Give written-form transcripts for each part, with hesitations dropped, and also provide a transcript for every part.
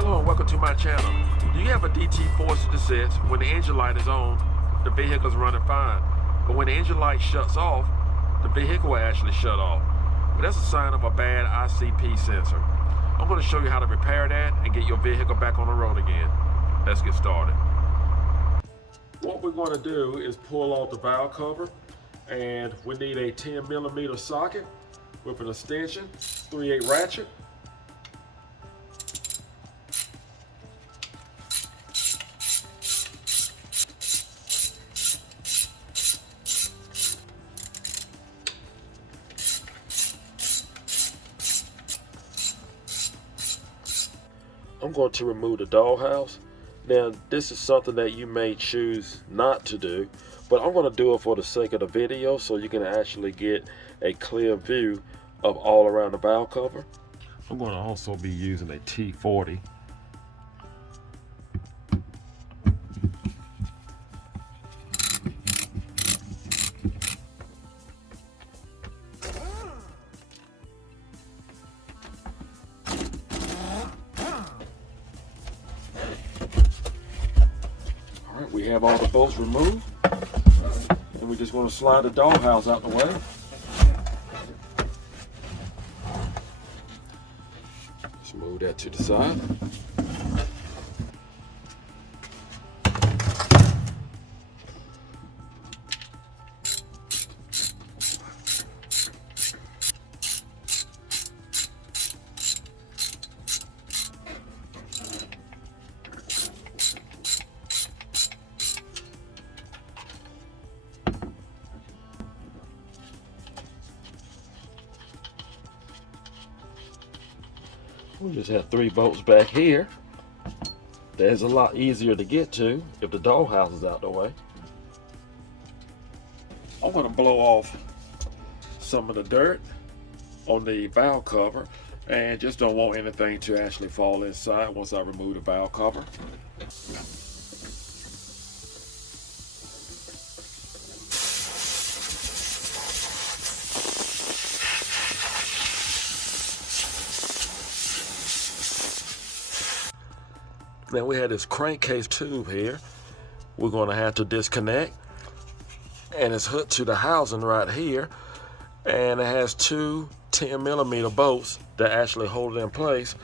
Hello and welcome to my channel. Do you have a DT466? When the engine light is on, the vehicle is running fine. But when the engine light shuts off, the vehicle will actually shut off. But that's a sign of a bad ICP sensor. I'm going to show you how to repair that and get your vehicle back on the road again. Let's get started. What we're going to do is pull off the valve cover, and we need a 10mm socket with an extension, 3/8 ratchet. I'm going to remove the doghouse. Now, this is something that you may choose not to do, but I'm going to do it for the sake of the video so you can actually get a clear view of all around the valve cover. I'm going to also be using a T40. Alright, we have all the bolts removed, and we're just going to slide the doghouse out the way. Just move that to the side. We just have 3 bolts back here. That's a lot easier to get to if the doghouse is out the way. I'm going to blow off some of the dirt on the valve cover, and just don't want anything to actually fall inside once I remove the valve cover. Now we have this crankcase tube here we're going to have to disconnect, and it's hooked to the housing right here, and it has 2 10mm bolts that actually hold it in place.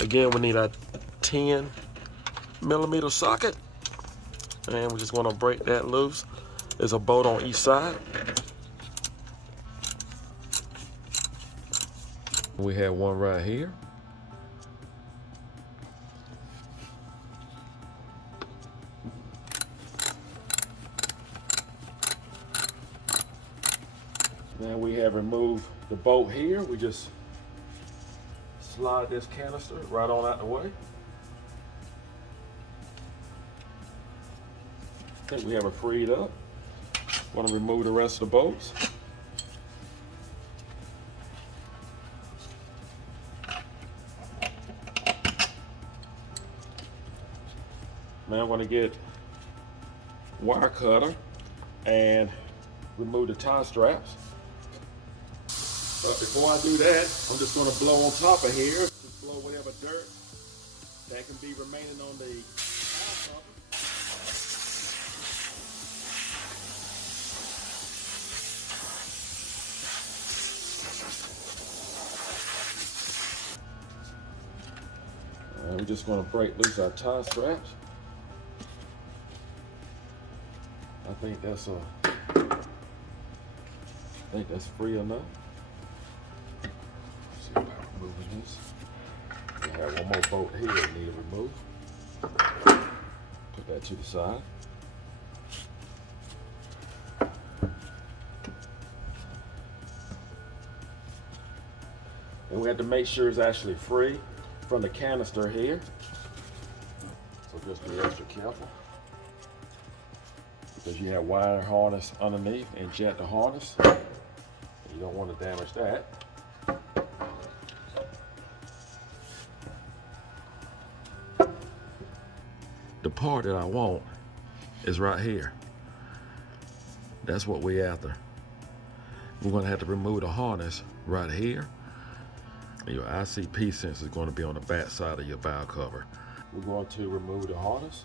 Again, we need a 10mm socket, and we're just going to break that loose. There's a bolt on each side. We have one right here. Now we have removed the bolt here. We just slide this canister right on out the way. I think we have it freed up. Want to remove the rest of the bolts. Now I'm going to get wire cutter and remove the tie straps. But before I do that, I'm just going to blow on top of here. Just blow whatever dirt that can be remaining on the valve cover. And we're just going to break loose our tie straps. I think that's free enough. See about removing this. We have one more bolt here that need to remove. Put that to the side. And we have to make sure it's actually free from the canister here. So just be extra careful, because you have wire harness underneath and jet the harness. You don't want to damage that. The part that I want is right here. That's what we're after. We're going to have to remove the harness right here. Your ICP sensor is going to be on the back side of your valve cover. We're going to remove the harness.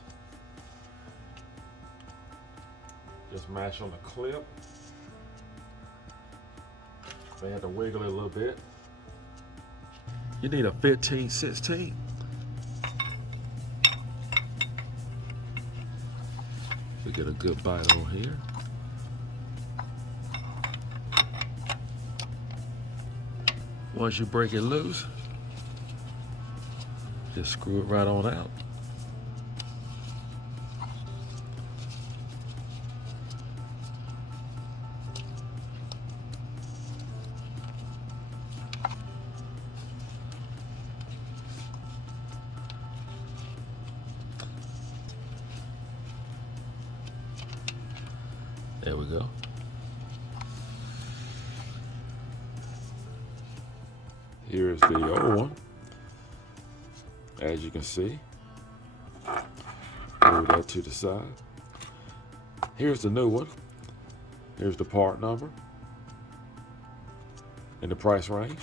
Just match on the clip. They had to wiggle it a little bit. You need a 15/16. So get a good bite on here. Once you break it loose, just screw it right on out. There we go. Here's the old one. As you can see, move that to the side. Here's the new one. Here's the part number and the price range.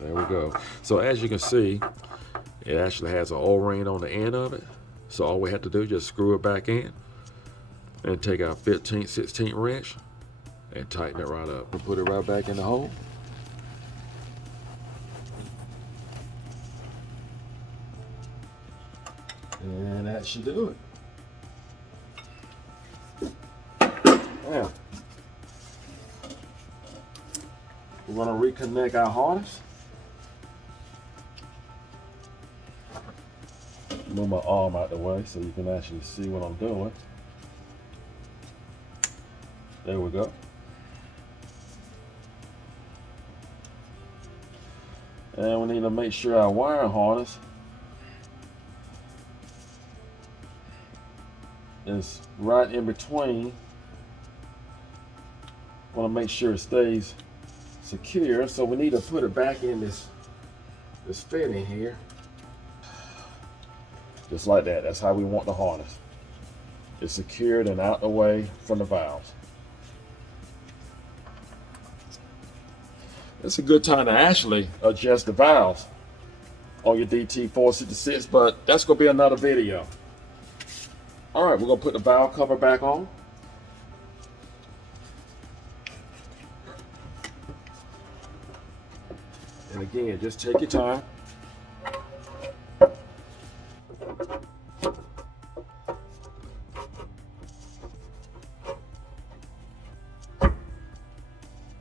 There we go. So as you can see, it actually has an O-ring on the end of it. So all we have to do is just screw it back in and take our 15/16 wrench and tighten it right up. We'll put it right back in the hole. And that should do it. Now, we're gonna reconnect our harness. Move my arm out the way so you can actually see what I'm doing. There we go. And we need to make sure our wire harness is right in between. Want to make sure it stays secure, so we need to put it back in this fitting here. Just like that. That's how we want the harness. It's secured and out the way from the valves. It's a good time to actually adjust the valves on your DT466, but that's going to be another video. All right, we're going to put the valve cover back on. And again, just take your time.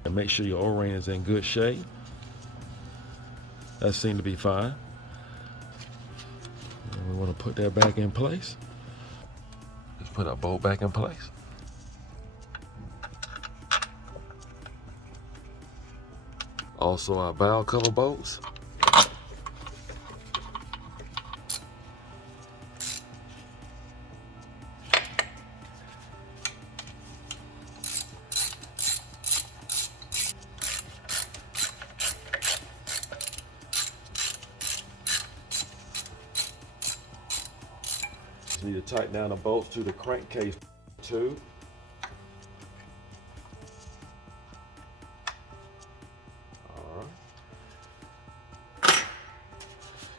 And make sure your O-ring is in good shape. That seemed to be fine. And we want to put that back in place. Just put our bolt back in place. Also our valve cover bolts. Just need to tighten down the bolts to the crankcase too.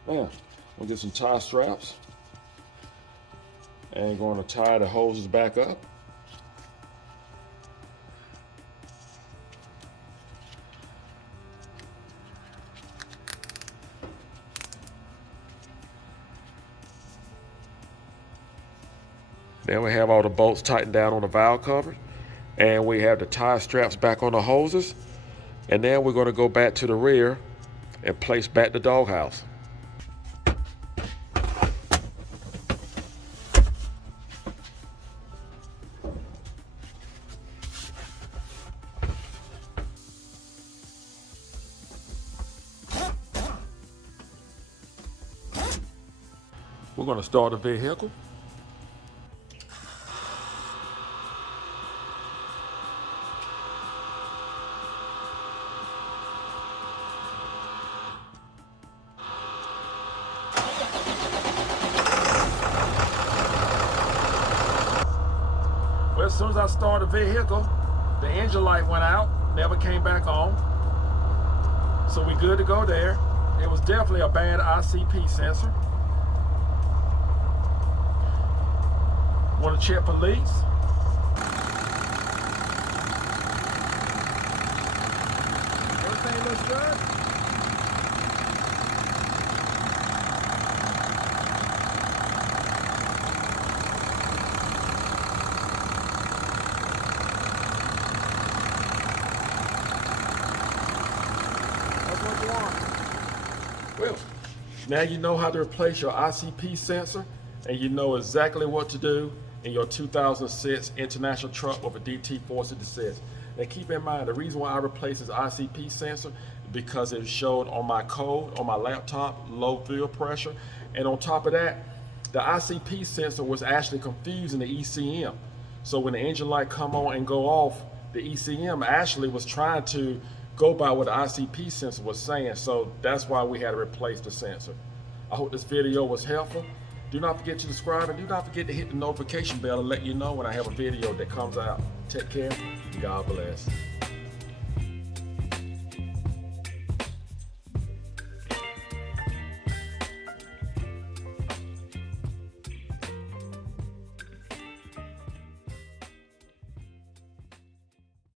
Now, we'll get some tie straps and going to tie the hoses back up. Then we have all the bolts tightened down on the valve cover, and we have the tie straps back on the hoses, and then we're going to go back to the rear and place back the doghouse. We're going to start the vehicle. Well, as soon as I started the vehicle, the engine light went out, never came back on. So we good to go there. It was definitely a bad ICP sensor. Want to check for leaks? Everything looks good. Well, now you know how to replace your ICP sensor, and you know exactly what to do in your 2006 International truck with a DT466. Now keep in mind, the reason why I replaced this ICP sensor is because it showed on my code, on my laptop, low fuel pressure. And on top of that, the ICP sensor was actually confusing the ECM. So when the engine light come on and go off, the ECM actually was trying to go by what the ICP sensor was saying. So that's why we had to replace the sensor. I hope this video was helpful. Do not forget to subscribe, and do not forget to hit the notification bell to let you know when I have a video that comes out. Take care. God bless.